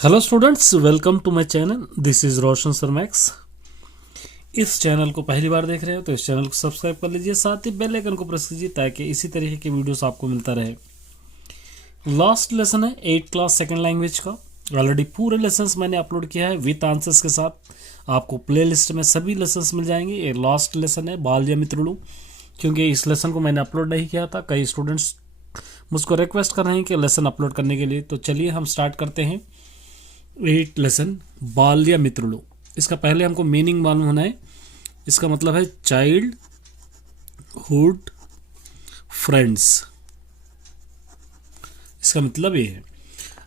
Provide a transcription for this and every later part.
Hello students, welcome to my channel. This is Roshan sir Max. इस channel को पहली बार देख रहे हो तो इस चैनल को सब्सक्राइब कर लीजिए, साथ ही बेल आइकन को प्रेस कीजिए ताकि इसी तरीके के वीडियोस आपको मिलता रहे। लास्ट लेसन है 8 क्लास सेकंड लैंग्वेज का। ऑलरेडी पूरे लेसन्स मैंने अपलोड किया है विथ आंसर्स के साथ। आपको प्लेलिस्ट में सभी लेसन्स मिल जाएंगे। ये लास्ट लेसन है बाल्य मित्रुलु, क्योंकि इस लेसन को मैंने अपलोड नहीं किया था। कई स्टूडेंट्स मुझको रिक्वेस्ट कर रहे हैं कि लेसन अपलोड करने के लिए, तो चलिए हम स्टार्ट करते हैं। 8 लेसन बाल्य मित्रुलु। इसका पहले हमको मीनिंग मालूम होना है। इसका मतलब है चाइल्ड हुड फ्रेंड्स। इसका मतलब ये है।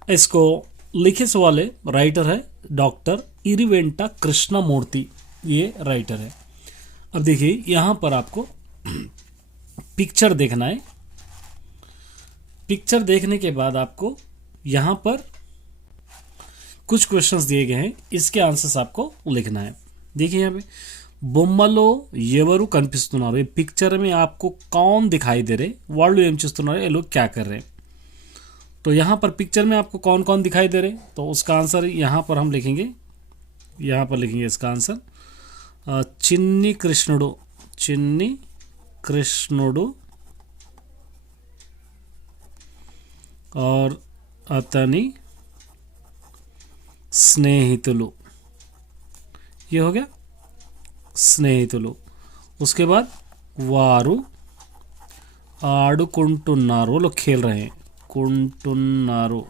इसको लिखे वाले राइटर है डॉक्टर इरिवेंटा कृष्णमूर्ति, ये राइटर है। अब देखिए यहां पर आपको पिक्चर देखना है। पिक्चर देखने के बाद आपको यहां पर कुछ क्वेश्चंस दिए गए हैं, इसके आंसर्स आपको लिखना है। देखिए यहाँ पे బొమ్మలో ఎవరు కనిపిస్తున్నారు, ये पिक्चर में आपको कौन दिखाई दे रहे, వాళ్ళు ఏం చేస్తున్నారు, ये लोग क्या कर रहे हैं। तो यहाँ पर पिक्चर में आपको कौन कौन दिखाई दे रहे, तो उसका आंसर यहाँ पर हम लिखेंगे। यहाँ पर लिखेंगे इसका आंसर चिन्नी कृष्णुडु, चिन्नी कृष्णुडु और अतनी स्नेहितुलु। ये हो गया स्नेहितुलु। उसके बाद वारु आडुकुंटुन्नारु, वो लोग खेल रहे हैं, कुंटुन्नारु।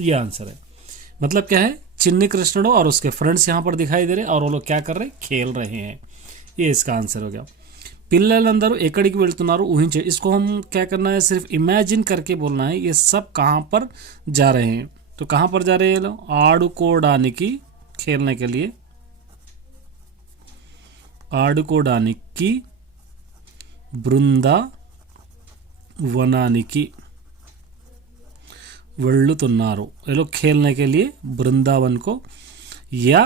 ये आंसर है। मतलब क्या है, चिन्नी कृष्णुडु और उसके फ्रेंड्स यहाँ पर दिखाई दे रहे और वो लोग क्या कर रहे हैं, खेल रहे हैं। ये इसका आंसर हो गया। పిల్లలందరూ ఎక్కడికి వెళ్తున్నారు ఊహించే, इसको हम क्या करना है, सिर्फ इमेजिन करके बोलना है ये सब कहाँ पर जा रहे हैं। तो कहाँ पर जा रहे हैं लोग, ఆడుకోవడానికి, खेलने के लिए, ఆడుకోవడానికి, బృందావనానికి వెళ్తున్నారు। ये लोग खेलने के लिए वृंदावन को या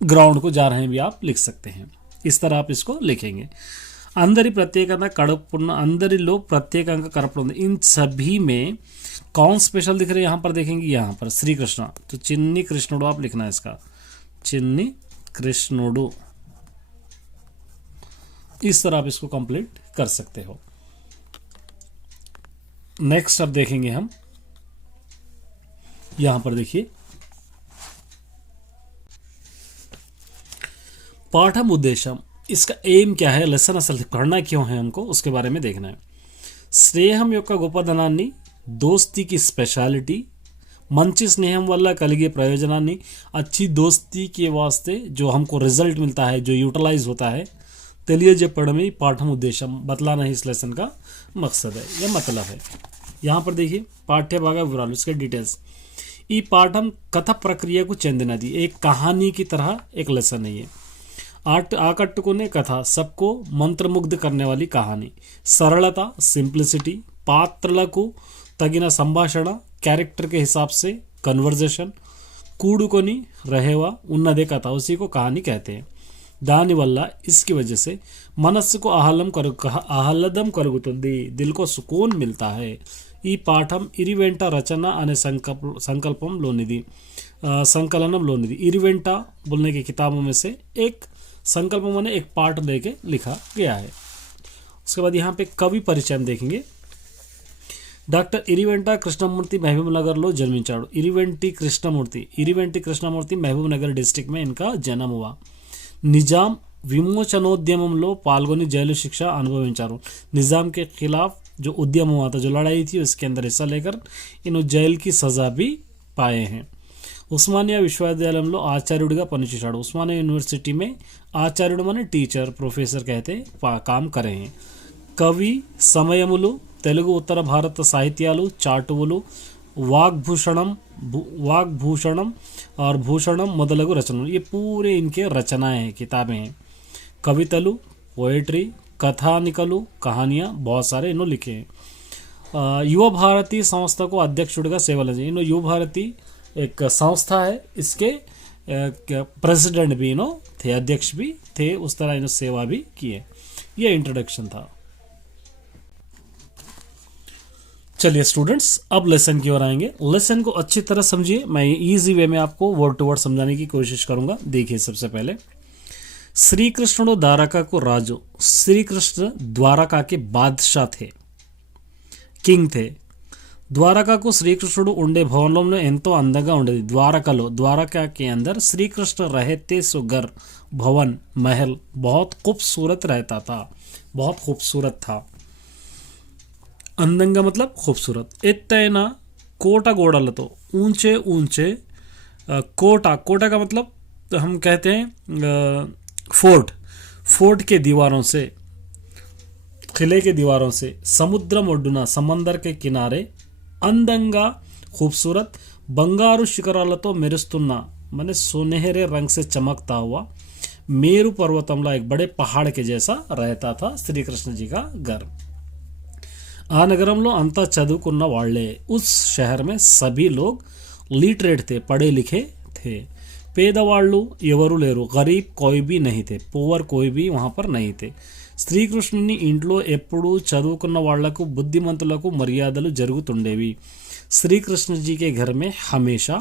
ग्राउंड को जा रहे हैं भी आप लिख सकते हैं। इस तरह आप इसको लिखेंगे। अंदरी प्रत्येकता कड़पुन्न, अंदरिलो प्रत्येकांक करपुन्न, इन सभी में कौन स्पेशल दिख रहे हैं यहाँ पर देखेंगे। यहाँ पर श्री कृष्ण, तो चिन्नी कृष्णुडु आप लिखना है इसका, चिन्नी कृष्णुडु। इस तरह आप इसको कंप्लीट कर सकते हो। नेक्स्ट अब देखेंगे हम, यहां पर देखिए पाठम उद्देश्यम, इसका एम क्या है, लेसन असल पढ़ना क्यों है हमको, उसके बारे में देखना है। స్నేహం యొక్క గొప్పదనాన్ని, दोस्ती की स्पेशलिटी, మంచి స్నేహం వల్ల కలిగే ప్రయోజనాన్ని, अच्छी दोस्ती के वास्ते जो हमको रिजल्ट मिलता है, जो यूटिलाइज होता है, తెలియజెప్పడం ही पाठम उद्देश्यम, बतलाना ही इस लेसन का मकसद है या मतलब है। यहाँ पर देखिए पाठ्य भाग विवराल, इसके डिटेल्स। ఈ పాఠం కథ ప్రక్రియకు చెందినది, एक कहानी की तरह एक लेसन है ये। आकट्टुकुने कथा, सबको मंत्रमुग्ध करने वाली कहानी। सरलता सिंप्लिसिटी, पात्रలకు तगिन संभाषण, कैरेक्टर के हिसाब से कन्वर्जेशन। कूडुकोनी रहेवा उन्नदे कथा, उसी को कहानी कहते हैं। దానివల్ల, इसकी वजह से మనస్సుకు ఆహ్లాదం కలుగుతుంది, दिल को सुकून मिलता है। ఈ పాఠం ఇరివెంట రచన అనే संकल्पంలోనిది, संकलनंलोनिदी। इरिवेंटा बोलने की किताबों में से एक संकल्प मैंने एक पार्ट लेके लिखा गया है। उसके बाद यहाँ पे कवि परिचय हम देखेंगे। डॉक्टर इरिवेंटा कृष्णमूर्ति महबूबनगर लो जन्मिंचाడు। इरिवेंटी कृष्णमूर्ति महबूबनगर डिस्ट्रिक्ट में इनका जन्म हुआ। निजाम विमोचनोद्यमंలో పాల్గొని జైలు శిక్ష అనుభవించారు। निजाम के खिलाफ जो उद्यम हुआ था, जो लड़ाई थी, उसके अंदर हिस्सा लेकर इन जेल की सजा भी पाए हैं। ఉస్మానియా విశ్వవిద్యాలయంలో ఆచార్యుడిగా పనిచేశాడు। उस्मानिया यूनिवर्सिटी में आचार्युడు माने टीचर, प्रोफेसर कहते काम करे हैं। कवि సమయములు, తెలుగు ఉత్తర భారత సాహిత్యాలు, చాటువులు, वाग्भूषणम और भूषणम మొదలగు रचनలు, ये पूरे इनके रचनाएं हैं, किताबें हैं। कवितलु, पोएट्री, कथानिकलु, कहानियाँ बहुत सारे इन्होंने लिखे हैं। युवा भारती संस्था को अध्यक्षुడిగా సేవలు, इन्होंने युवा भारती एक संस्था है, इसके प्रेसिडेंट भी इन्हों थे, अध्यक्ष भी थे, उस तरह इन्होंने सेवा भी की है। ये इंट्रोडक्शन था। चलिए स्टूडेंट्स, अब लेसन की ओर आएंगे। लेसन को अच्छी तरह समझिए, मैं इजी वे में आपको वर्ड टू वर्ड समझाने की कोशिश करूंगा। देखिए, सबसे पहले श्री कृष्ण द्वारका को राजो। श्री कृष्ण द्वारका के बादशाह थे, किंग थे। ద్వారకకు శ్రీకృష్ణుడు ఉండే భవనంలో ఎంతో అందంగా ఉండేది। ద్వారకా के अंदर श्री कृष्ण रहते सो घर भवन महल बहुत खूबसूरत रहता था, बहुत खूबसूरत था। अंदंगा मतलब खूबसूरत। ఎత్తైన కోట గోడలతో, ऊंचे ऊंचे कोटा का मतलब हम कहते हैं फोर्ट के दीवारों से, किले के दीवारों से, समुद्र ఒడ్డున समंदर के किनारे अंदंगा खूबसूरत बंगारू शिखरालतो मेरुस्तुन्न माने सुनहरे रंग से चमकता हुआ मेरु पर्वतंला एक बड़े पहाड़ के जैसा रहता था श्री कृष्ण जी का घर। आ नगरंलो अंता चदुकुन्न वाले, उस शहर में सभी लोग लिटरेट थे, पढ़े लिखे थे। పేదవాళ్ళు ఎవరు లేరు, గరీబ్ कोई भी नहीं थे, पुअर कोई भी वहाँ पर नहीं थे। శ్రీకృష్ణుని ఇంట్లో ఎప్పుడూ చదువుకున్న వాళ్లకు, బుద్ధిమంతులకు మర్యాదలు జరుగుతుండేవి। श्रीकृष्ण जी के घर में हमेशा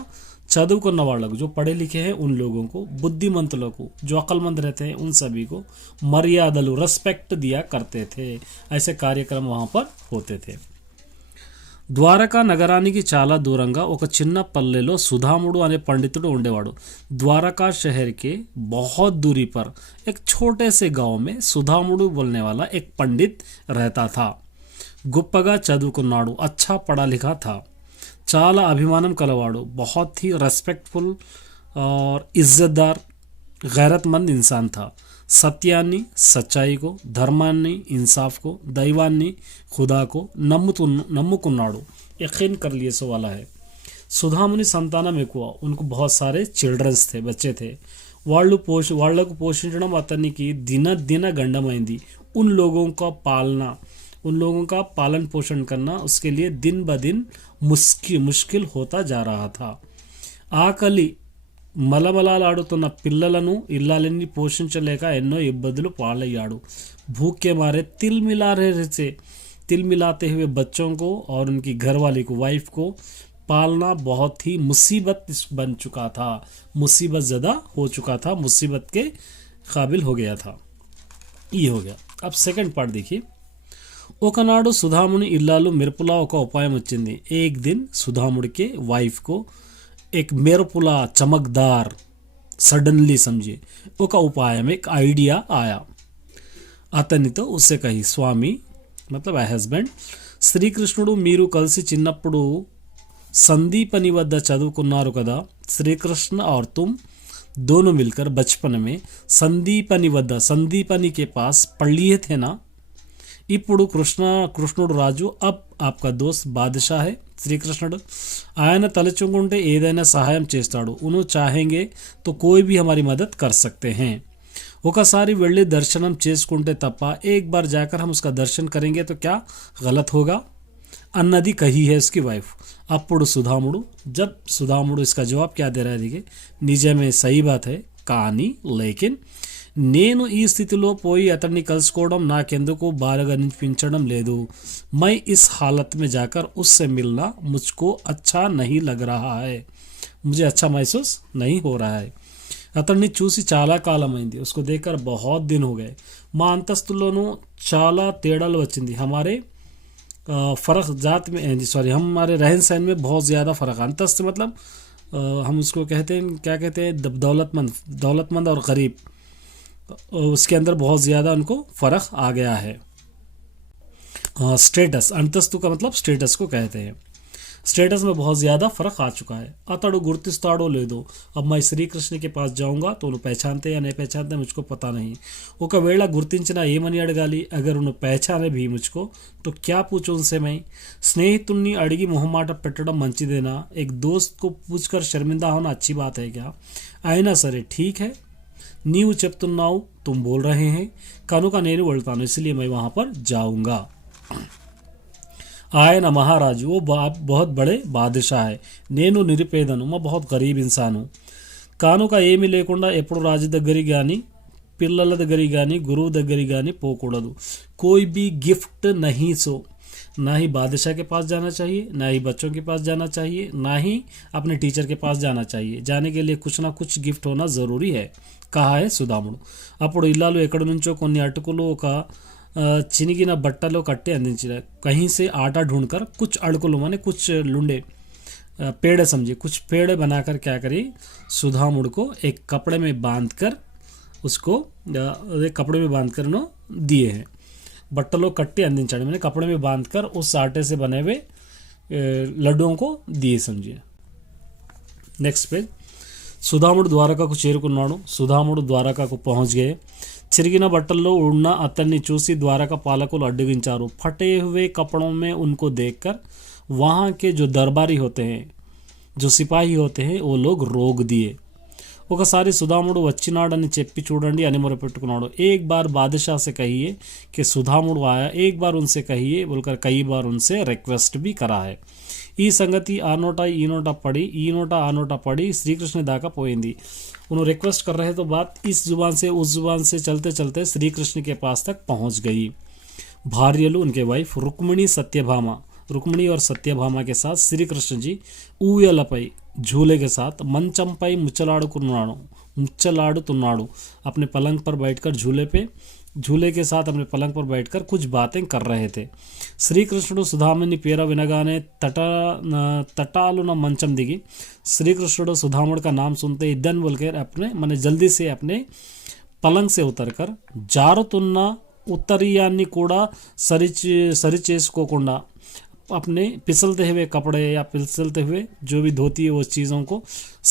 చదువుకున్న వాళ్లకు, जो पढ़े लिखे हैं उन लोगों को, बुद्धिमंतों को, जो अक्लमंद रहते हैं उन सभी को मर्यादలు रेस्पेक्ट दिया करते थे। ऐसे कार्यक्रम वहाँ पर होते थे। ద్వారకా నగరానికి చాలా దూరంగా ఒక చిన్న పల్లెలో సుధాముడు అనే పండితుడు ఉండేవాడు। ద్వారका शहर के बहुत दूरी पर एक छोटे से गांव में सुधामुడు बोलने वाला एक पंडित रहता था। గొప్పగా చదువుకున్నాడు, अच्छा पढ़ा लिखा था, చాలా అభిమానం కలవాడు, बहुत ही రెస్పెక్ట్ఫుల్ और इज्जतदार गैरतमंद इंसान था। सत्यान्नी सच्चाई को, धर्मान्नी इंसाफ को, दैवान्नी खुदा को నమ్ముకున్నాడు, यकीन कर लिए सो वाला है। సుధాముని సంతానం ఎక్కువ, उनको बहुत सारे चिल्ड्रंस थे, बच्चे थे। వాళ్లకు పోషించడం అతనికి దిన గండమైంది। उन लोगों का पालन पोषण करना उसके लिए दिन ब दिन मुश्किल होता जा रहा था। ఆకలి మలమలాడుతున్న పిల్లలను ఇల్లాలని పోషించలేక ఎన్నో ఇబ్బందులు పాలయ్యాడు। भूख के मारे तिल मिलाते हुए बच्चों को और उनकी घरवाली को, वाइफ को पालना बहुत ही मुसीबत बन चुका था, मुसीबत ज़्यादा हो चुका था, मुसीबत के काबिल हो गया था। ये हो गया। अब सेकंड पार्ट देखिए। ఒకనాడు సుధాముని ఇల్లాలు మెరుపులా ఒక ఉపాయం వచ్చింది। एक दिन సుధాముడి के वाइफ को एक मेरुपुला चमकदार सडनली समझिए ఒక ఉపాయం, एक आइडिया आया। అతనితో उससे कही, स्वामी मतलब हस्बैंड, శ్రీకృష్ణుడు మీరు కలిసి చిన్నప్పుడు संदीपनी वद्द చదువుకున్నారు కదా। श्रीकृष्ण और तुम दोनों मिलकर बचपन में संदीपनी के पास पढ़ लिए थे ना। ఇప్పుడు కృష్ణుడు రాజు, अब आपका दोस्त बादशाह है శ్రీకృష్ణుడు। ఆయన తలుచుకుంటే ఏదైనా సహాయం చేస్తాడు। उन्हों चाहेंगे तो कोई भी हमारी मदद कर सकते हैं। ఒకసారి వెళ్ళి దర్శనం చేసుకుంటే తప్ప, एक बार जाकर हम उसका दर्शन करेंगे तो क्या गलत होगा, अन्नदी कही है उसकी वाइफ। అప్పుడు जब సుధాముడు इसका जवाब क्या दे रहा है, देखिए, నిజమే सही बात है, కానీ लेकिन నేను ఈ స్థితిలో పోయి అతన్ని కలుసుకోవడం నాకెందుకు బాగా అనిపించడం లేదు। मैं इस हालत में जाकर उससे मिलना मुझको अच्छा नहीं लग रहा है, मुझे अच्छा महसूस नहीं हो रहा है। అతన్ని చూసి చాలా కాలమైంది, उसको देखकर बहुत दिन हो गए। మా అంతస్తులోనూ చాలా తేడాలు వచ్చింది, हमारे फ़र्क जात में हमारे रहन सहन में बहुत ज़्यादा फ़र्क। अंतस्त मतलब हम उसको कहते हैं, क्या कहते हैं, दौलतमंद और गरीब, उसके अंदर बहुत ज़्यादा उनको फ़र्क आ गया है। स्टेटस, अंतस्तु का मतलब स्टेटस को कहते हैं। स्टेटस में बहुत ज़्यादा फ़र्क आ चुका है। अतड़ो गुर्तिस्ताड़ो ले दो, अब मैं श्री कृष्ण के पास जाऊंगा तो उन्हें पहचानते या नहीं पहचानते मुझको पता नहीं। ఒకవేళ గుర్తించినా ఏమని అడగాలి, अगर उन्हें पहचाने भी मुझको तो क्या पूछूं उनसे मैं। స్నేహితుణ్ణి అడిగి మొహమాట పెట్టడం మంచిదేనా, एक दोस्त को पूछकर शर्मिंदा होना अच्छी बात है क्या। అయినా సరే ठीक है, నీవు చెప్తున్నావు, तुम बोल रहे हैं కనుక నేను వెళ్తాను, इसलिए मैं वहाँ पर जाऊंगा। ఆయన మహారాజు, वो बहुत बड़े బాదషా है, నేను నిరుపేదను, मैं बहुत गरीब इंसान हूँ। కానుక ఏమీ లేకుండా ఎప్పుడు రాజు దగ్గరికి కానీ, పిల్లల దగ్గరికి కానీ, గురువు దగ్గరికి కానీ పోకూడదు। कोई भी गिफ्ट नहीं सो, ना ही बादशाह के पास जाना चाहिए, ना ही बच्चों के पास जाना चाहिए, ना ही अपने टीचर के पास जाना चाहिए। जाने के लिए कुछ ना कुछ गिफ्ट होना ज़रूरी है, कहा है సుధాముడు. అప్పుడు ఇల్లాలు ఎక్కడి నుంచో కొన్ని అటుకులు ఒక చినిగిన బట్టలో కట్టి అందించిన. कहीं से आटा ढूंढकर कुछ अड़कुल माने कुछ लुंडे पेड़े समझिए, कुछ पेड़े बनाकर क्या करी, सुधामुड़ को एक कपड़े में बांध कर उसको एक कपड़े में बांध कर उन्होंने दिए हैं. बट्टलो कट्टी अंदिंचाడు मैंने कपड़े में बांध कर उस आटे से बने हुए लड्डुओं को दिए समझिए. Next page. సుధాముడు ద్వారకకు చేరుకున్నాడు. సుధాముడు ద్వారకకు పहुंच गए. చిరిగిన బట్టల్లో ఉన్న అతన్ని చూసి ద్వారక పాలకులు అడ్డగించారు. फटे हुए कपड़ों में उनको देखकर वहाँ के जो दरबारी होते हैं, जो सिपाही होते हैं, वो लोग रोक दिए. ఒకసారి సుధాముడు వచ్చినాడని చెప్పి చూడండి అని మొరపెట్టుకున్నాడు. एक बार बादशाह से कहिए कि సుధాముడు आया, एक बार उनसे कहिए बोलकर कई बार उनसे रिक्वेस्ट भी करा है. ఈ సంగతి ఆ నోట ఈ నోట పడి ఈ నోట ఆ నోట పడి శ్రీకృష్ణ దాకా పోయింది. उन्होंने रिक्वेस्ट कर रहे तो बात इस जुबान से उस जुबान से चलते चलते श्री कृष्ण के पास तक पहुंच गई. भार्यलु उनके वाइफ रुक्मिणी और सत्यभामा के साथ श्री कृष्ण जी ఊయలపై झूले के साथ మంచంపై ముచ్చలాడుతున్నాడు. अपने पलंग पर बैठकर झूले के साथ अपने पलंग पर बैठकर कुछ बातें कर रहे थे. శ్రీకృష్ణుడు సుధాముని పేర వినగానే तटालुन मंचम दिगी. श्रीकृष्णुడు सुधामुड़ का नाम सुनते ही दन बोलकर अपने मैंने जल्दी से अपने पलंग से उतरकर జారుతున్న ఉత్తరీయాన్ని కూడా సరిచేసుకోకుండా अपने फिसलते हुए कपड़े या फिसलते हुए जो भी धोती है उस चीज़ों को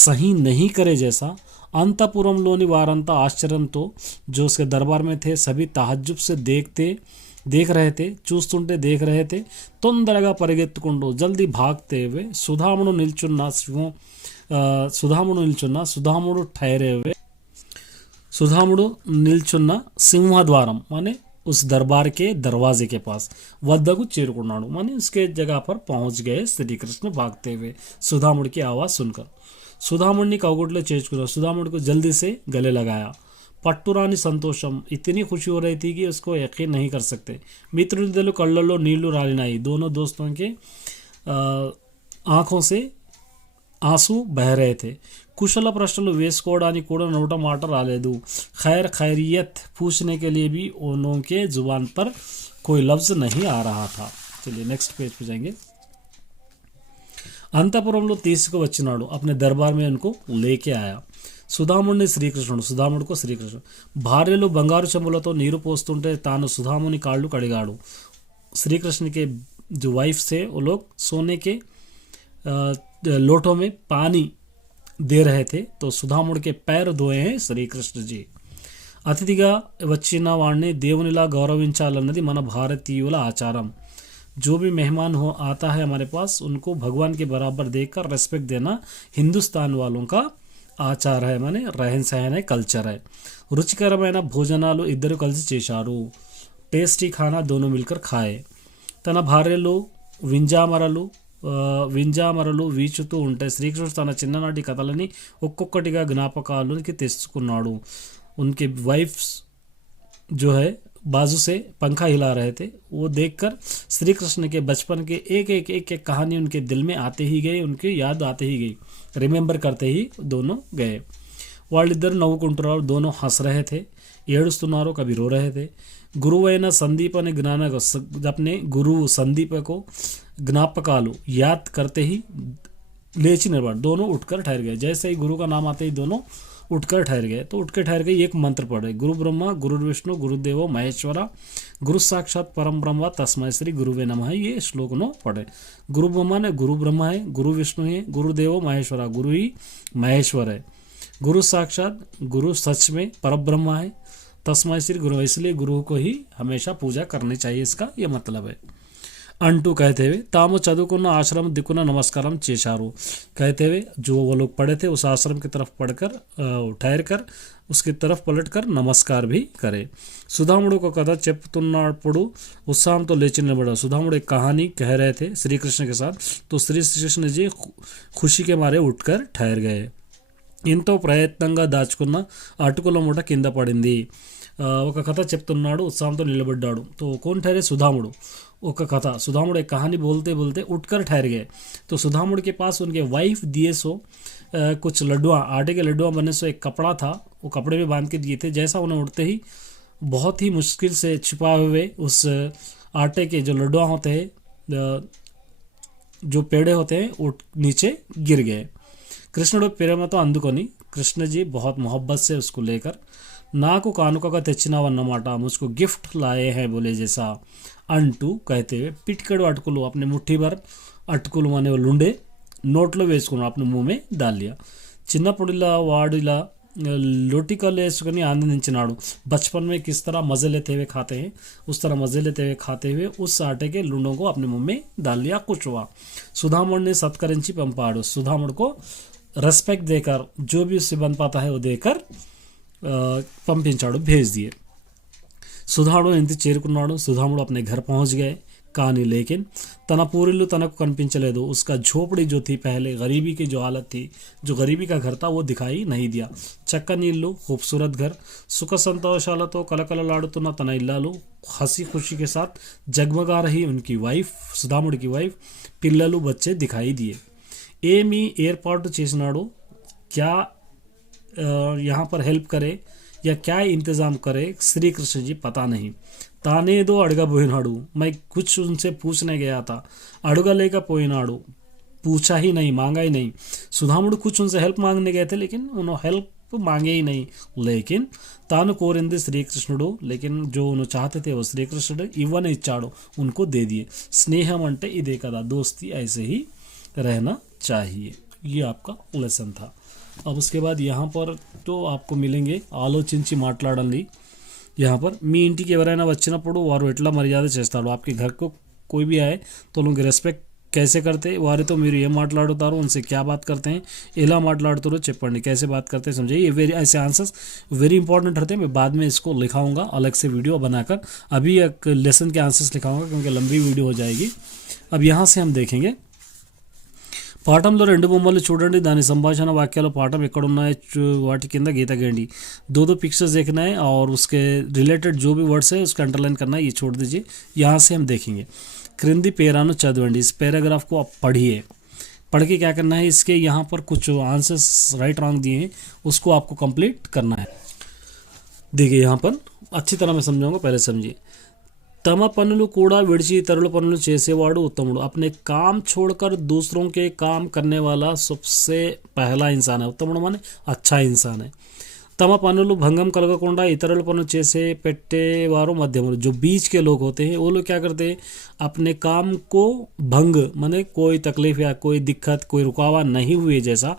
सही नहीं करे जैसा अंतपुरंलोनि वारंता आश्चर्यंतो जो उसके दरबार में थे सभी ताज्जुब से देख रहे थे, చూస్తుంటే देख रहे थे. తొందరగా పరిగెత్తుకుంటూ జల్దీ భాగతే हुए సుధాముడు నిల్చున్న సింహద్వారం माने उस दरबार के दरवाजे के पास वद्दకు చేరుకున్నాడు. माने उसके जगह पर पहुंच गए श्री कृष्ण भागते हुए सुधामुड़ की आवाज़ सुनकर. सुधामुड़ ने कौगुटले చేర్చుకున్నాడు. सुधामुड़ को जल्दी से गले लगाया. పట్టురాని సంతోషం, इतनी खुशी हो रही थी कि उसको यकीन नहीं कर सकते. మిత్రులిద్దరు కళ్ళల్లో నీళ్లు రాలినాయి. दोनों दोस्तों के आंखों से आंसू बह रहे थे. कुशल प्रश्नలు వేసుకోవడానికి కూడా నోట మాట రాలేదు. खैर खैरियत पूछने के लिए भी उनके जुबान पर कोई लफ्ज़ नहीं आ रहा था. चलिए नेक्स्ट पेज पे जाएंगे. अंतपुरंలో తీసుకువచ్చినాడు. अपने दरबार में उनको लेके आया. సుధాముడిని సుధాముడిको శ్రీకృష్ణుడు. భార్యలు బంగారు చెంబులతో నీరు పోస్తుంటే తాను సుధాముని కాళ్ళు కడిగాడు. श्रीकृष्ण के जो वाइफ से वो लोग सोने के लोटों में पानी दे रहे थे तो సుధాముడి के पैर धोए हैं श्री कृष्ण जी. అతిథిగా వచ్చిన వాడిని దేవునిలా గౌరవించాలన్నది మన భారతీయుల ఆచారం. जो भी मेहमान हो आता है हमारे पास उनको भगवान के बराबर देखकर रेस्पेक्ट देना हिंदुस्तान वालों का ఆచార है माने रहन सहन है, कल्चर है. రుచికరమైన భోజనాలు ఇద్దరు కలిసి చేశారు. టేస్టీ ఖానా దోనో మిల్కర్ ఖాయే. తన భార్యలు వింజామరలు వీచుతూ ఉంటే శ్రీకృష్ణుడు తన చిన్ననాటి కథలని ఒక్కొక్కటిగా జ్ఞాపకాలకి తెచ్చుకున్నాడు. उनके वाइफ्स जो है बाजू से पंखा हिला रहे थे. वो देखकर श्री कृष्ण के बचपन के एक कहानी उनके दिल में आते ही गए, उनकी याद आते ही गई, रिमेंबर करते ही दोनों गए. వాళ్ళిద్దరు నవ్వుకుంటున్నారు. दोनों हंस रहे थे, ఏడుస్తున్నారు, कभी रो रहे थे. గురువైన సందీప్ అనే अपने गुरु संदीप को ज्ञापकालु याद करते ही लेची निर्वाण दोनों उठकर ठहर गए. जैसे ही गुरु का नाम आते ही दोनों उठकर ठहर गए. तो उठकर ठहर गए एक मंत्र पढ़े. गुरु ब्रह्मा गुरु विष्णु गुरुदेवो महेश्वरा गुरु साक्षात परम ब्रह्म तस्मै श्री गुरुवे नमः. ये श्लोक नो पढ़े. गुरु ब्रह्मा ने गुरु ब्रह्मा है, गुरु विष्णु है, गुरुदेवो महेश्वरा गुरु ही महेश्वर है, गुरु साक्षात गुरु सच में पर ब्रह्मा है, तस्मै श्री गुरु. इसलिए गुरु को ही हमेशा पूजा करनी चाहिए, इसका ये मतलब है. अंटू कहते हुए తాము చదువుకున్న ఆశ్రమం దిక్కున నమస్కారం చేశారు. कहते हुए जो वो लोग पढ़े थे उस आश्रम की तरफ पढ़कर ठहर कर उसकी तरफ पलट कर नमस्कार भी करे. సుధాముడు को कथा చెప్తున్నప్పుడు उत्साहంతో లేచి నిలబడ్డాడు. సుధాముడు एक कहानी कह रहे थे श्री कृष्ण के साथ तो श्री कृष्ण जी खुशी के मारे उठकर ठहर गए. ఎంతో ప్రయత్నంగా దాచుకున్న అటుకుల మూట కింద పడింది. ఒక కథ చెప్తున్నాడు, ఉత్సాహంతో నిలబడ్డాడు. तो कौन ठहरे? सुधामुड़. ఒక కథ, सुधामुड़ एक कहानी बोलते बोलते उठकर ठहर गए. तो सुधामुड़ के पास उनके वाइफ दिए सो कुछ लड्डुआ, आटे के लड्डुआ बने सो एक कपड़ा था, वो कपड़े में बांध के दिए थे. जैसा उन्हें उठते ही बहुत ही मुश्किल से छिपा हुए उस आटे के जो लड्डुआ होते हैं, जो पेड़े होते हैं, वो नीचे गिर गए. కృష్ణుడు ప్రేమతో అందుకొని, కృష్ణజీ बहुत मोहब्बत से उसको लेकर, నాకు కానుకగా తెచ్చినావన్నమాట, मुझको गिफ्ट लाए हैं बोले जैसा అంటూ कहते हुए పిటికెడు అటుకులు, अपने मुट्ठी भर అటుకులు అనే లుండే నోట్లో వేసుకున్నాడు, अपने मुंह में डाल लिया. చిన్నప్పుడు ఇలా వాడు ఇలా लोटिकल వేసుకొని ఆనందించినాడు. बचपन में किस तरह मज़े लेते हुए खाते हैं, उस तरह मज़े लेते हुए खाते हुए उस आटे के लुंडों को अपने मुंह में डाल लिया. कुछ हुआ. सुधामुड़ ने सत्कరించి పంపాడు. सुधामुड़ को रेस्पेक्ट देकर, जो भी उससे बन पाता है वो देकर పంపించాడు, भेज दिए. సుధాముడు ఇంటి చేరుకున్నాడు. సుధాముడు अपने घर पहुंच गए. కానీ लेकिन తన పూరిల్లు తనకు కనిపించలేదు. उसका झोपड़ी जो थी पहले, गरीबी की जो हालत थी, जो गरीबी का घर था, वो दिखाई नहीं दिया. చక్కని ఇల్లు, खूबसूरत घर, సుఖ సంతోషాలతో కలకలలాడుతున్న తన ఇల్లాలు, हंसी खुशी के साथ जगमगा रही उनकी वाइफ, సుధాముడి की वाइफ, పిల్లలు बच्चे दिखाई दिए. ఏమి ఏర్పాటు చేసినాడు, क्या यहाँ पर हेल्प करे या क्या इंतज़ाम करे श्री कृष्ण जी पता नहीं. ताने दो अड़गबोइनाडु, मैं कुछ उनसे पूछने गया था, अड़गलेకపోయినాడు, पूछा ही नहीं, मांगा ही नहीं. सुधामुడు कुछ उनसे हेल्प मांगने गए थे, लेकिन उन्होंने हेल्प मांगे ही नहीं. लेकिन तानु कोरिंदे श्रीकृष्णुడు, लेकिन जो उन्होंने चाहते थे वो श्रीकृष्णुడు इवन इच्चाడు, उनको दे दिए. स्नेहम అంటే ఇదే కదా, दोस्ती ऐसे ही रहना चाहिए. ये आपका लेसन था. अब उसके बाद यहाँ पर तो आपको मिलेंगे ఆలోచించి మాట్లాడండి. यहाँ पर మీ ఇంటికి ఎవరైనా వచ్చినప్పుడు వారు ఎట్లా మర్యాద చేస్తారు, आपके घर को कोई भी आए तो उनकी రెస్పెక్ట్ कैसे करते, వారితో మీరు ఏం మాట్లాడుతారు, उनसे क्या बात करते हैं, ఎలా మాట్లాడుతారో చెప్పండి, कैसे बात करते हैं समझिए. ये वेरी ऐसे आंसर्स वेरी इंपॉर्टेंट रहते हैं. मैं बाद में इसको लिखाऊंगा अलग से वीडियो बनाकर. अभी एक लेसन के आंसर्स लिखाऊंगा क्योंकि लंबी वीडियो हो जाएगी. अब यहाँ से हम देखेंगे పాఠంలో రెండు బొమ్మలు చూడండి, దాని సంభాషణ వాక్యాలు పాఠం ఎక్కడ ఉన్నాయో వాటి కింద గీత గీయండి. दो दो पिक्चर्स देखना है और उसके रिलेटेड जो भी वर्ड्स है उसका अंडरलाइन करना है. ये छोड़ दीजिए. यहाँ से हम देखेंगे క్రింది పేరాను చదవండి. इस पैराग्राफ को आप पढ़िए. पढ़ के क्या करना है, इसके यहाँ पर कुछ आंसर्स राइट रॉन्ग दिए हैं, उसको आपको कंप्लीट करना है. देखिए यहाँ पर अच्छी तरह मैं समझाऊंगा, पहले समझिए. తమ పనులు కూడా విడిచి ఇతరుల పనులు చేసేవాడు ఉత్తముడు. अपने काम छोड़कर दूसरों के काम करने वाला सबसे पहला इंसान है. ఉత్తముడు माने अच्छा इंसान है. తమ పనులు భంగం కలగకుండా ఇతరుల పనులు చేసే పెట్టేవారు మధ్యములు. जो बीच के लोग होते हैं वो लोग क्या करते हैं, अपने काम को भंग माने कोई तकलीफ या कोई दिक्कत, कोई रुकावट नहीं हुए जैसा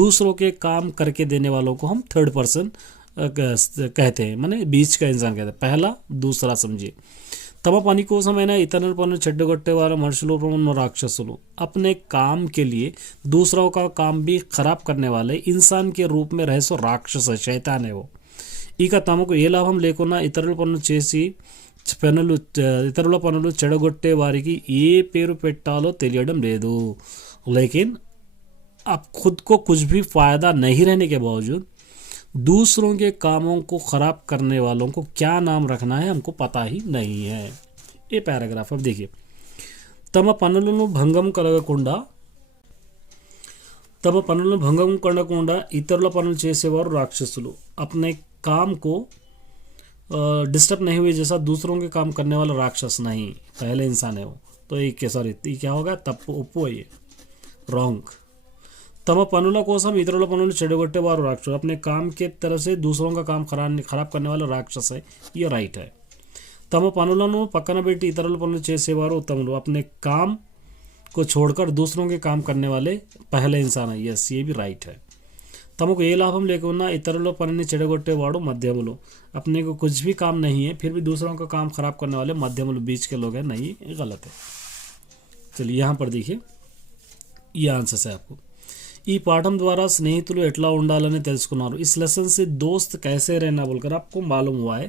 दूसरों के काम करके देने वालों को हम थर्ड पर्सन कहते हैं, माने बीच का इंसान कहते हैं. पहला दूसरा समझिए. తమ పని కోసమైనా ఇతరుల పనులు చెడ్డగొట్టేవారు మనుషులు ఉన్న రాక్షసులు. अपने काम के लिए दूसरों का काम भी खराब करने वाले इंसान के रूप में रहे सो राक्षस है, शैतान है वो. ఇక తమకు ఏ లాభం లేకున్నా ఇతరుల పనులు చేసి ఇతరుల పనులు చెడగొట్టే వారికి ఏ పేరు పెట్టాలో తెలియడం లేదు. लेकिन अब खुद को कुछ भी फायदा नहीं रहने के बावजूद दूसरों के कामों को खराब करने वालों को क्या नाम रखना है हमको पता ही नहीं है. ये पैराग्राफ अब देखिए. తమ పనులను భంగం కలగకుండా ఇతరుల పనులు చేసేవారు రాక్షసులు. अपने काम को डिस्टर्ब नहीं हुए जैसा दूसरों के काम करने वाला राक्षस नहीं, पहले इंसान है वो. तो ये सॉरी क्या होगा, तप्पु उप्पु है, ये रॉन्ग. తమ పనుల కోసం ఇతరుల పనులు చెడగొట్టేవారు రాక్షసులు. अपने काम के तरफ से दूसरों का काम खराब करने वाला राक्षस है, ये राइट है. తమ పనులను పక్కన పెట్టి ఇతరుల పనులు చేసేవారు ఉత్తములు. अपने काम को छोड़कर दूसरों के काम करने वाले पहले इंसान है, यस ये भी राइट है. తమకు ఏ లాభం లేకున్నా ఇతరుల పనిని చెడగొట్టేవాడు మధ్యములు. अपने को कुछ भी काम नहीं है फिर भी दूसरों का काम खराब करने वाले मध्यमुలు बीच के लोग हैं, नहीं गलत है. चलिए यहाँ पर देखिए, ये आंसर है आपको. ఈ పాఠం ద్వారా స్నేహితులు ఎట్లా ఉండాలని తెలుసుకున్నారు. इस लेसन से दोस्त कैसे रहना बोलकर आपको मालूम हुआ है.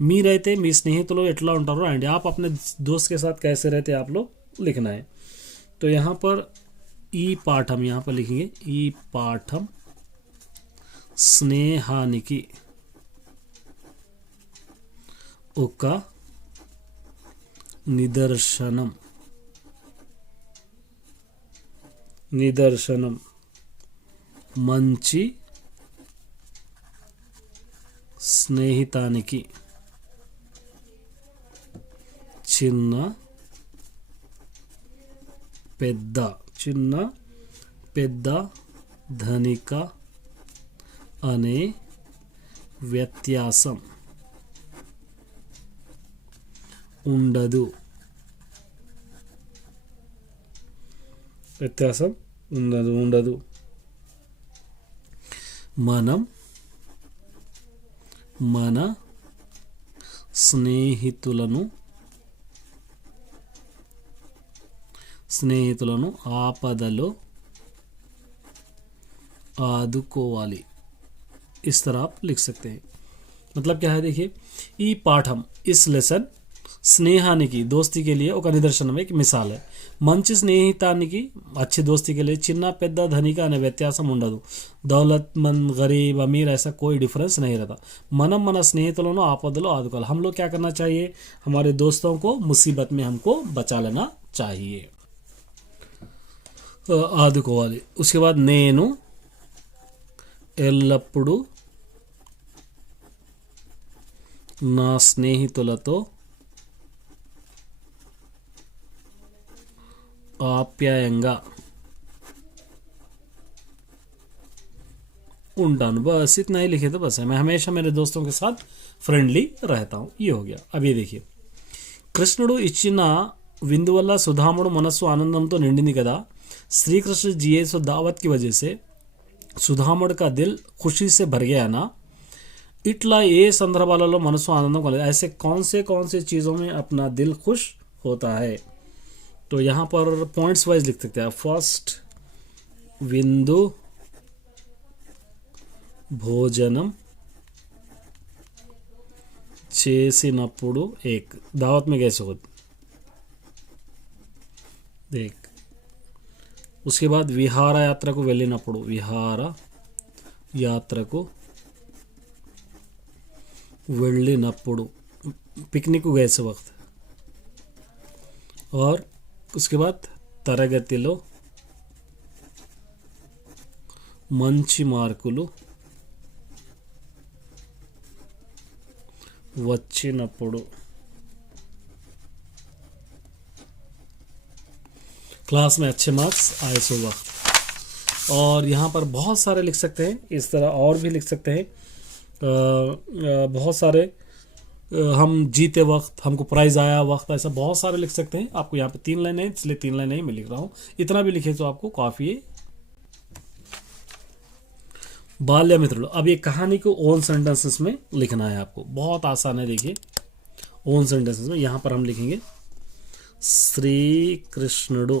మీరైతే మీ స్నేహితులు ఎట్లా ఉంటారో అండ్ आप अपने दोस्त के साथ कैसे रहते आप लोग लिखना है. तो यहाँ पर ఈ పాఠం यहाँ पर लिखेंगे, ఈ పాఠం స్నేహానికి ఒక నిదర్శనం నిదర్శనం మంచి స్నేహితానికి చిన్న పెద్ద ధనిక అనే వ్యత్యాసం ఉండదు. ఉండదు. మనం మన స్నేహితులను ఆపదలో ఆదుకోవాలి. इस तरह आप लिख सकते हैं. मतलब क्या है देखिए, ఈ పాఠం इस लेसन స్నేహానికి దోస్తి के लिए ఒక నిదర్శనం एक మిసాల్ है. మంచి స్నేహితానికి अच्छी दोस्ती के लिए చిన్న పెద్ద ధనిక అనే వ్యత్యాసం ఉండదు. दौलतमंद गरीब अमीर ऐसा कोई डिफरेंस नहीं रहता. మనం మన స్నేహితులను ఆపదలో ఆదుకోవాలి. हम लोग क्या करना चाहिए, हमारे दोस्तों को मुसीबत में हमको बचा लेना चाहिए. ఆదుకోవాలి. उसके बाद నేను ఎల్లప్పుడూ నా స్నేహితులతో ఆప్యాయంగా ఉంటాను. बस इतना ही लिखे तो बस है. मैं हमेशा मेरे दोस्तों के साथ फ्रेंडली रहता हूँ. ये हो गया. अब ये देखिए, కృష్ణుడు ఇచ్చిన విందు వల్ల సుధాముడు మనస్సు ఆనందంతో నిండింది కదా. శ్రీకృష్ణ जिए सो दावत की वजह से సుధాముడు का दिल खुशी से भर गया ना. इट्ला ये संदर्भाలలో మనసు ఆనందం కలదు. ऐसे कौन से चीज़ों में अपना दिल खुश होता है. तो यहाँ पर पॉइंट्स वाइज लिख सकते हैं. फर्स्ट, विंदु भोजनम చేసినప్పుడు एक दावत में कैसे होता देख. उसके बाद విహార యాత్రకు వెళ్ళినప్పుడు విహార యాత్రకు వెళ్ళినప్పుడు पिकनिक गए वक्त. और उसके बाद తరగతిలో మంచి మార్కులు వచ్చినప్పుడు. क्लास में अच्छे मार्क्स आए सो वक्त. और यहाँ पर बहुत सारे लिख सकते हैं. इस तरह और भी लिख सकते हैं. बहुत सारे हम जीते वक्त, हमको प्राइज़ आया वक्त, ऐसा बहुत सारे लिख सकते हैं. आपको यहाँ पे 3 लाइनें हैं, इसलिए 3 लाइनें ही मैं लिख रहा हूँ. इतना भी लिखे तो आपको काफ़ी है. बाल्य मित्रुలు. अब ये कहानी को ओन सेंटेंसेस में लिखना है आपको. बहुत आसान है. देखिए, ओन सेंटेंसेस में यहाँ पर हम लिखेंगे श्री कृष्णुడు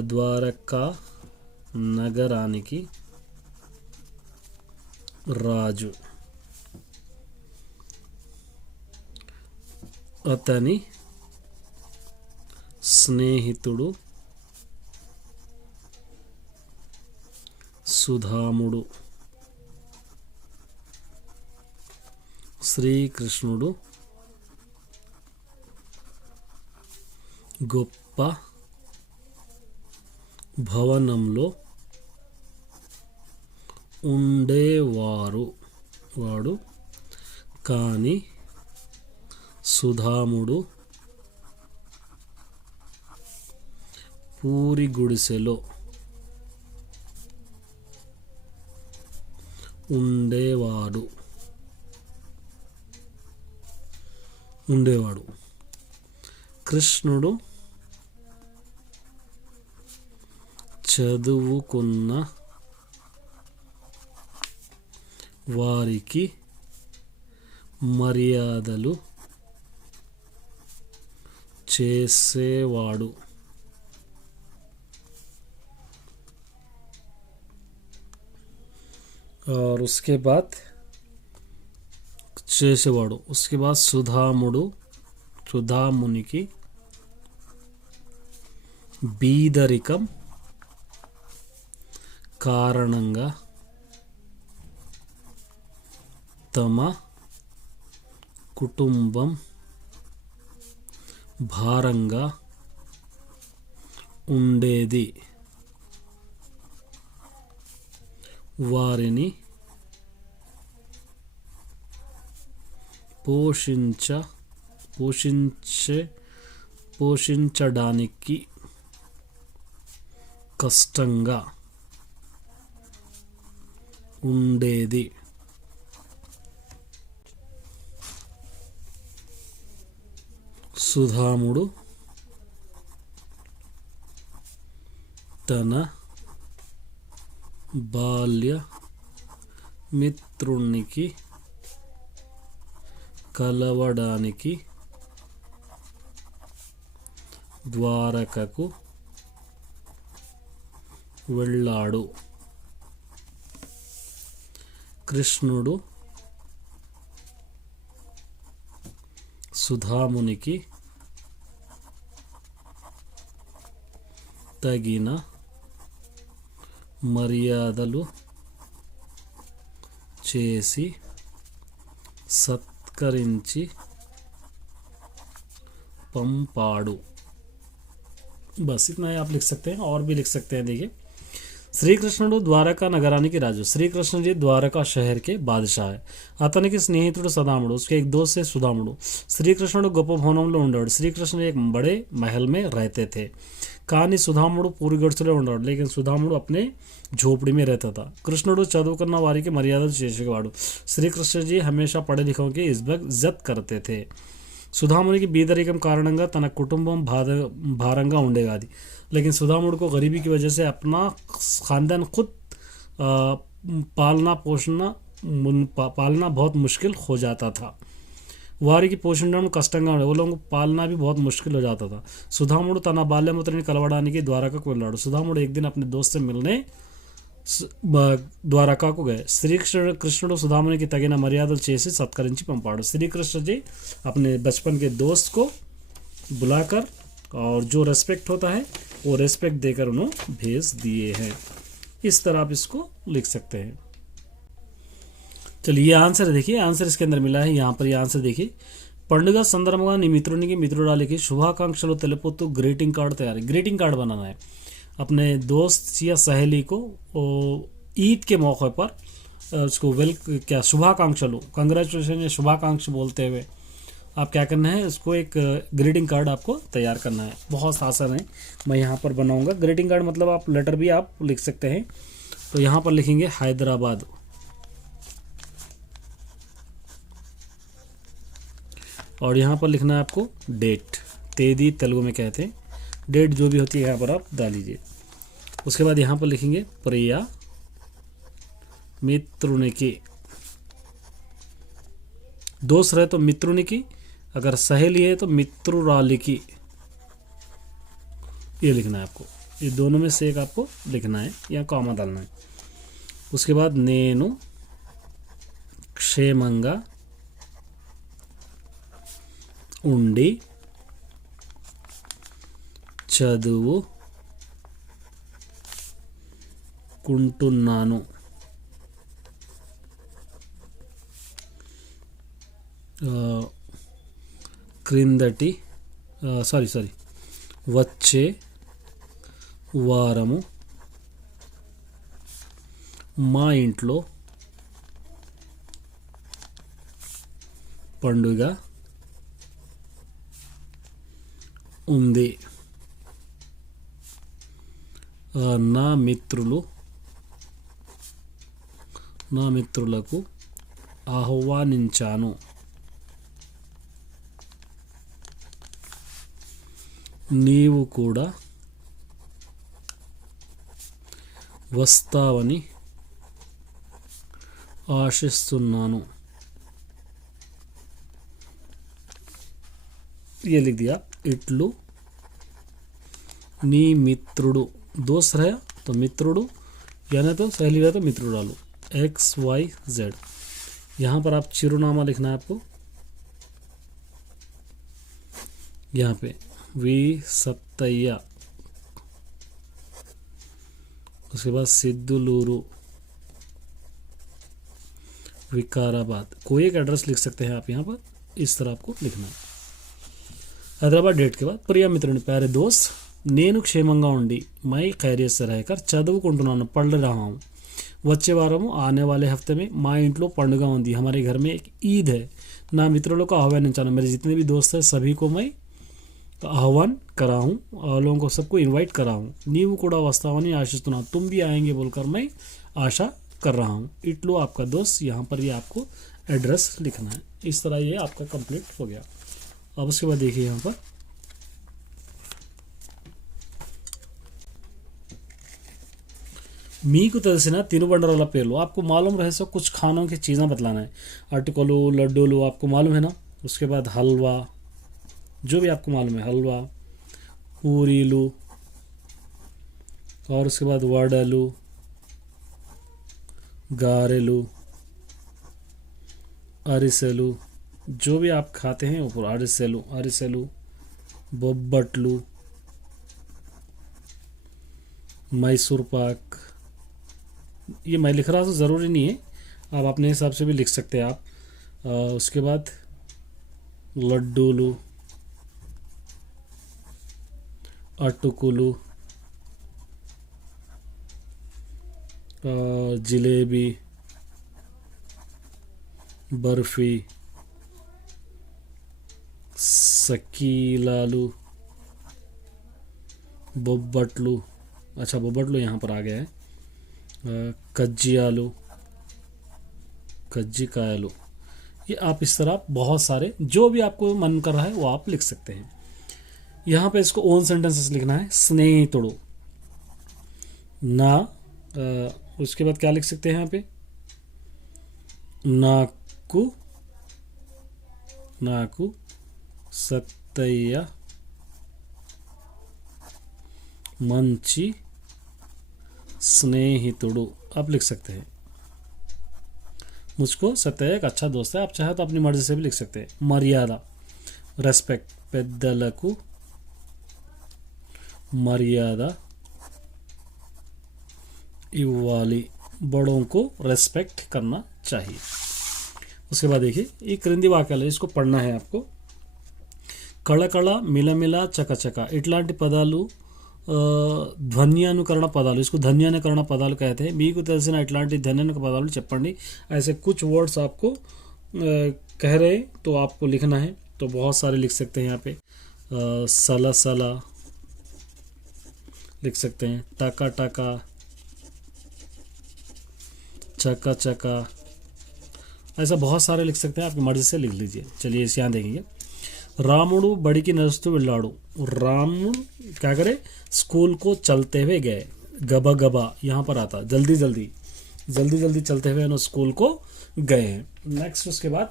ద్వారకా నగరానికి రాజు. అతని స్నేహితుడు సుధాముడు. శ్రీకృష్ణుడు గొప్ప భవనంలో వాడు కానీ సుధాముడు పూరి గుడిసెలో ఉండేవాడు. కృష్ణుడు చదువుకున్న వారికి మర్యాదలు చేసేవాడు. और उसके बाद చేసేవాడు. उसके बाद సుధామునికి బీదరికం కారణంగా తమ కుటుంబం భారంగా ఉండేది. వారిని పోషించడానికి కష్టంగా ఉండేది. సుధాముడు తన బాల్య మిత్రునికి కలవడానికి ద్వారకకు వెళ్ళాడు. కృష్ణుడు సుధామునికి తగిన మర్యాదలు చేసి సత్కరించి पंपाड़ू। बस इतना ही आप लिख सकते हैं, और भी लिख सकते हैं। देखिए, श्री कृष्णुడు ద్వారకా నగరానికి రాజు। श्री कृष्ण जी द्वारका शहर के बादशाह है। అతనికి స్నేహితుడు సదాముడు, उसके एक दोस्त से सुदामुడు। श्री कृष्णుడు గొప్ప భవనంలో ఉండేవాడు। श्री कृष्ण एक बड़े महल में रहते थे। కానీ సుధాముడు పూరి గడుసులో ఉండేవాడు, लेकिन సుధాముడు अपने झोपड़ी में रहता था। కృష్ణుడు చదువుకున్న వారికి మర్యాదలు చేసేవాడు। श्री कृष्ण जी हमेशा पढ़े लिखों की इज्जत करते थे। సుధామునికి బీదరికం కారణంగా తన కుటుంబం భారంగా ఉండేది। लेकिन सुदामुड़ को गरीबी की वजह से अपना ख़ानदान खुद पालना बहुत मुश्किल हो जाता था। వారికి పోషించడం కష్టంగా ఉండేది, वो लोगों को पालना भी बहुत मुश्किल हो जाता था। సుధాముడు తన బాల్యమిత్రుని కలవడానికి ద్వారకకు వెళ్ళాడు। సుధాముడు एक दिन अपने दोस्त से मिलने ద్వారకాకు गए। కృష్ణుడు సుధామునికి తగిన మర్యాదలు చేసి సత్కరించి పంపాడు। श्री कृष्ण जी अपने बचपन के दोस्त को बुलाकर और जो रेस्पेक्ट होता है वो रेस्पेक्ट देकर उन्हें भेज दिए हैं। इस तरह आप इसको लिख सकते हैं। चलिए, ये आंसर देखिए, आंसर इसके अंदर मिला है। यहाँ पर ये आंसर देखिए, పండుగ సందర్భంగా నీ మిత్రునికి మిత్రురాలికి శుభాకాంక్షలు తెలుపుతూ గ్రీటింగ్ कार्ड तैयार। ग्रीटिंग कार्ड बनाना है अपने दोस्त या सहेली को ईद के मौके पर उसको शुभाकांक्षलु, कंग्रेचुलेशन या शुभाकांक्ष बोलते हुए आप क्या करना है, उसको एक ग्रीटिंग कार्ड आपको तैयार करना है। बहुत आसान है, मैं यहाँ पर बनाऊंगा। ग्रीटिंग कार्ड मतलब आप लेटर भी आप लिख सकते हैं। तो यहाँ पर लिखेंगे हैदराबाद, और यहाँ पर लिखना है आपको डेट, तेदी तेलुगु में कहते हैं, डेट जो भी होती है यहाँ पर आप डाल लीजिए। उसके बाद यहाँ पर लिखेंगे प्रिया मित्रुनिकी, दोस्त रहे तो मित्रुनिकी, अगर सहेली है तो मित्रुरालिकी, ये लिखना है आपको। ये दोनों में से एक आपको लिखना है या कॉमा डालना है। उसके बाद नेनु क्षेमंगा ఉండి చదువుకుంటున్నాను, వచ్చే వారము మా ఇంట్లో పండుగ ఉంది। నా మిత్రులకు ఆహ్వానించాను, నీవు కూడా వస్తావని ఆశిస్తున్నాను। ये लिख दिया। इट्लू नी मित्रुडु, दोस्त रहे तो मित्रुडु, यानी तो सहेली रहे तो मित्रुडालू, XYZ। यहाँ पर आप चिरुनामा लिखना है आपको, यहाँ पे वी सत्तయ్య उसके बाद सिद्धुलूरू विकाराबाद, कोई एक एड्रेस लिख सकते हैं आप यहाँ पर, इस तरह आपको लिखना है। हैदराबाद डेट के बाद प्रिय मित्रुని प्यारे दोस्त, నేను క్షేమంగా ఉండి मैं खैरियत से रहकर చదువుకుంటున్నాను पढ़ रहा हूँ। వచ్చే వారము आने वाले हफ्ते में మా ఇంట్లో పండుగ ఉంది, हमारे घर में एक ईद है। నా మిత్రులకు ఆహ్వానించాను, मेरे जितने भी दोस्त हैं सभी को मैं आह्वान करा हूँ और लोगों को सबको इनवाइट करा हूँ। నీవు కూడా వస్తావని ఆశిస్తున్నాను, तुम भी आएंगे बोलकर मैं आशा कर रहा हूँ। इटलू आपका दोस्त, यहाँ पर ये आपको एड्रेस लिखना है। इस तरह ये आपका कंप्लीट हो गया। अब उसके बाद देखिए यहाँ पर మీకు తెలిసిన తినుబండరాల పేర్లు, आपको मालूम रहे सो कुछ खानों की चीज़ें बतलाना है। अटकलू, लड्डूलू आपको मालूम है ना। उसके बाद हलवा, जो भी आपको मालूम है, हलवा, पूरीलू, और उसके बाद वडलू, गारेलू, अरिसेलू, जो भी आप खाते हैं ऊपर अरिसेलू, अरिसेलू, बोब्बटलू, मैसूर पाक, ये मैं लिख रहा तो ज़रूरी नहीं है, आप अपने हिसाब से भी लिख सकते हैं आप। उसके बाद लड्डूलू, अटुकुलू, जिलेबी, बर्फ़ी, सकीलालू, बोब्बटलू, अच्छा बोब्बटलू यहाँ पर आ गया है, कज्जी आलू, कज्जी का आलू। ये आप इस तरह बहुत सारे जो भी आपको मन कर रहा है वो आप लिख सकते हैं। यहाँ पे इसको ओन सेंटेंसेस लिखना है। स्नेहितुडु ना, उसके बाद क्या लिख सकते हैं यहाँ पे, नाकु, नाकु सत्तయ్య मंची स्नेहितुडु आप लिख सकते हैं। मुझको सत्य एक अच्छा दोस्त है, आप चाहे तो अपनी मर्जी से भी लिख सकते हैं। मर्यादा रेस्पेक्ट, పెద్దలకు मर्यादा इव्वाली, बड़ों को रेस्पेक्ट करना चाहिए। उसके बाद देखिए ये क्రింది వాక్యాలు, इसको पढ़ना है आपको। కళకళ, మిలమిల, చకచక ఇట్లాంటి పదాలు ధ్వన్యానుకరణ పదాలు, इसको ధ్వన్యానుకరణ పదాలు कहते हैं। మీకు తెలిసిన ఇట్లాంటి ధ్వన్యానుకరణ పదాలు చెప్పండి। ऐसे कुछ वर्ड्स आपको कह रहे तो आपको लिखना है, तो बहुत सारे लिख सकते हैं यहाँ पे। सला सला लिख सकते हैं, टाका टाका, चका चका, ऐसा बहुत सारे लिख सकते हैं, आपकी मर्जी से लिख लीजिए। चलिए इस यहाँ देखेंगे। रामुडु बड़िकी नడుస్తూ వెళ్ళాడు, रामुड क्या करे, स्कूल को चलते हुए गए। गबा गबा यहाँ पर आता, जल्दी जल्दी, जल्दी जल्दी चलते हुए ना स्कूल को गए हैं। नेक्स्ट उसके बाद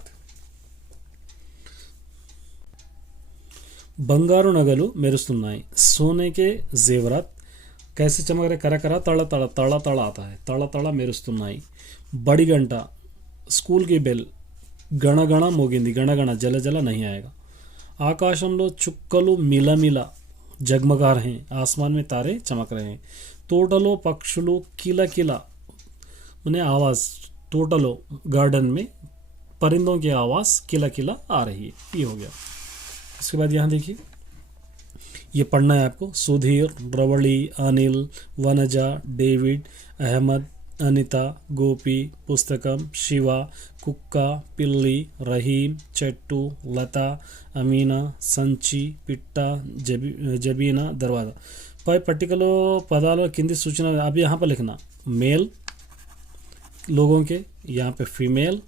బంగారు నగలు మెరుస్తున్నాయి, सोने के जेवरात कैसे चमक रहे, करा करा, तड़ा तड़ा, तड़ा तड़ा आता है, तड़ा तड़ा मेरुస్తున్నాయి। बड़ी घंटा, स्कूल की बेल, गण गण मोगिंदी, गण गण जल जल नहीं आएगा। आकाशंलो चुक्कलू मिलमिल जगमगा रहे हैं, आसमान में तारे चमक रहे हैं। तोटलो पक्षुलू किला किला, मैंने आवाज़, तोटलो गार्डन में परिंदों की आवाज़ किला किला आ रही है। ये हो गया। इसके बाद यहाँ देखिए, ये पढ़ना है आपको। सुधीर, रवली, अनिल, वनजा, डेविड, अहमद, अनिता, गोपी, पुस्तकम, शिवा, कुक्का, पिल्ली, रहीम, चट्टू, लता, अमीना, संची, पिट्टा, जबीना, दरवाज़ा। पै पर्टिकुलर पदालों किंदी सूचना अब यहाँ पर लिखना। मेल लोगों के, यहाँ पे फीमेल,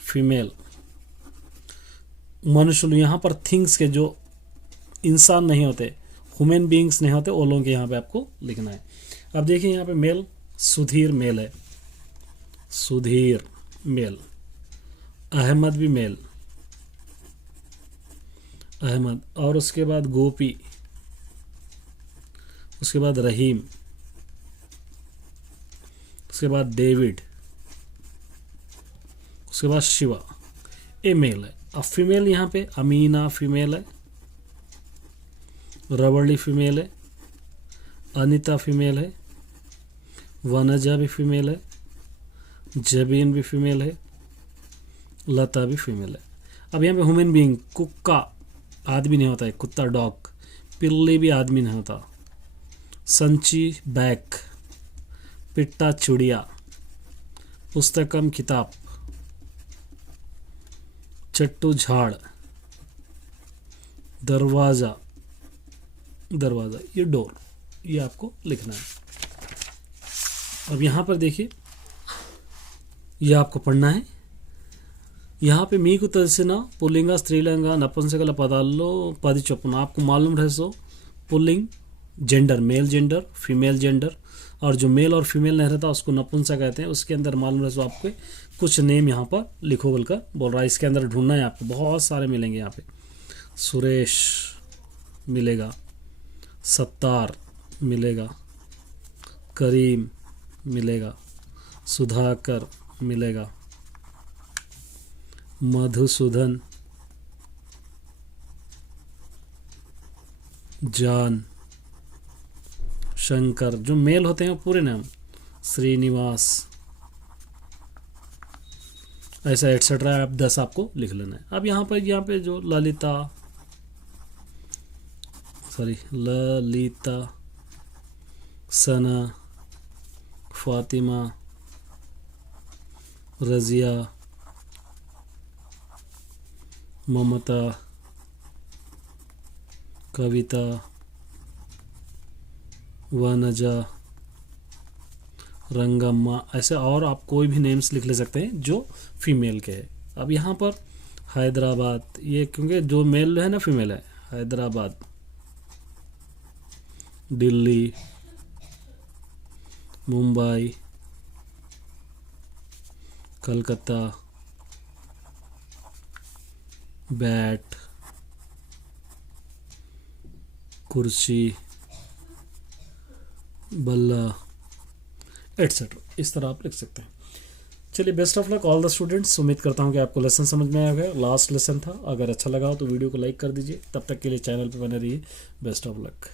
फीमेल मनुष्य, यहाँ पर थिंग्स के, जो इंसान नहीं होते, ह्यूमन बीइंग्स नहीं होते, वो लोगों के यहाँ पे आपको लिखना है। अब देखिए यहाँ पे मेल, सुधीर मेल है, सुधीर मेल। अहमद भी मेल, अहमद। और उसके बाद गोपी, उसके बाद रहीम, उसके बाद डेविड, उसके बाद शिवा, ये मेल है। अब फीमेल यहाँ पे अमीना फीमेल है, रवली फीमेल है, अनीता फीमेल है, वनजा भी फीमेल है, जबीन भी फीमेल है, लता भी फीमेल है। अब यहाँ पे ह्यूमन बीइंग, कुक्का आदमी नहीं होता है, कुत्ता डॉग, पिल्ली भी आदमी नहीं होता, संची बैक, पिट्टा चिड़िया, पुस्तकम किताब, चट्टू झाड़, दरवाज़ा, दरवाज़ा ये डोर, ये आपको लिखना है। अब यहाँ पर देखिए, ये आपको पढ़ना है। यहाँ पे మీకు తెలిసిన పుల్లింగ స్త్రీలింగ నపుంసకల పదాల్లో 10 చొప్పున आपको मालूम रहे सो पुल्लिंग gender, male gender, female gender, और जो मेल और फीमेल नहीं रहता उसको नपुंसक कहते हैं। उसके अंदर मालूम रहे सो आपको कुछ नेम यहाँ पर लिखो बोलकर बोल रहा है। इसके अंदर ढूंढना है आपको, बहुत सारे मिलेंगे यहाँ पे। सुरेश मिलेगा, सत्तार मिलेगा, करीम मिलेगा, सुधाकर मिलेगा, मधुसूदन, जान, शंकर, जो मेल होते हैं पूरे नाम, श्रीनिवास, ऐसा एटसेट्रा। आप 10 आपको लिख लेना है। अब यहाँ पे जो ललिता, सना, फातिमा, रजिया, ममता, कविता, वनजा, रंगम्मा, ऐसे और आप कोई भी नेम्स लिख ले सकते हैं जो फीमेल के हैं। अब यहाँ पर हैदराबाद, ये क्योंकि जो मेल है ना फीमेल है, हैदराबाद, दिल्ली, मुंबई, कलकत्ता, बैट, कुर्सी, बल्ला, एटसेट्रा। इस तरह आप लिख सकते हैं। चलिए, best of luck all the students. उम्मीद करता हूँ कि आपको लेसन समझ में आया होगा। लास्ट लेसन था, अगर अच्छा लगा हो तो वीडियो को लाइक कर दीजिए। तब तक के लिए चैनल पर बने रहिए। Best of luck.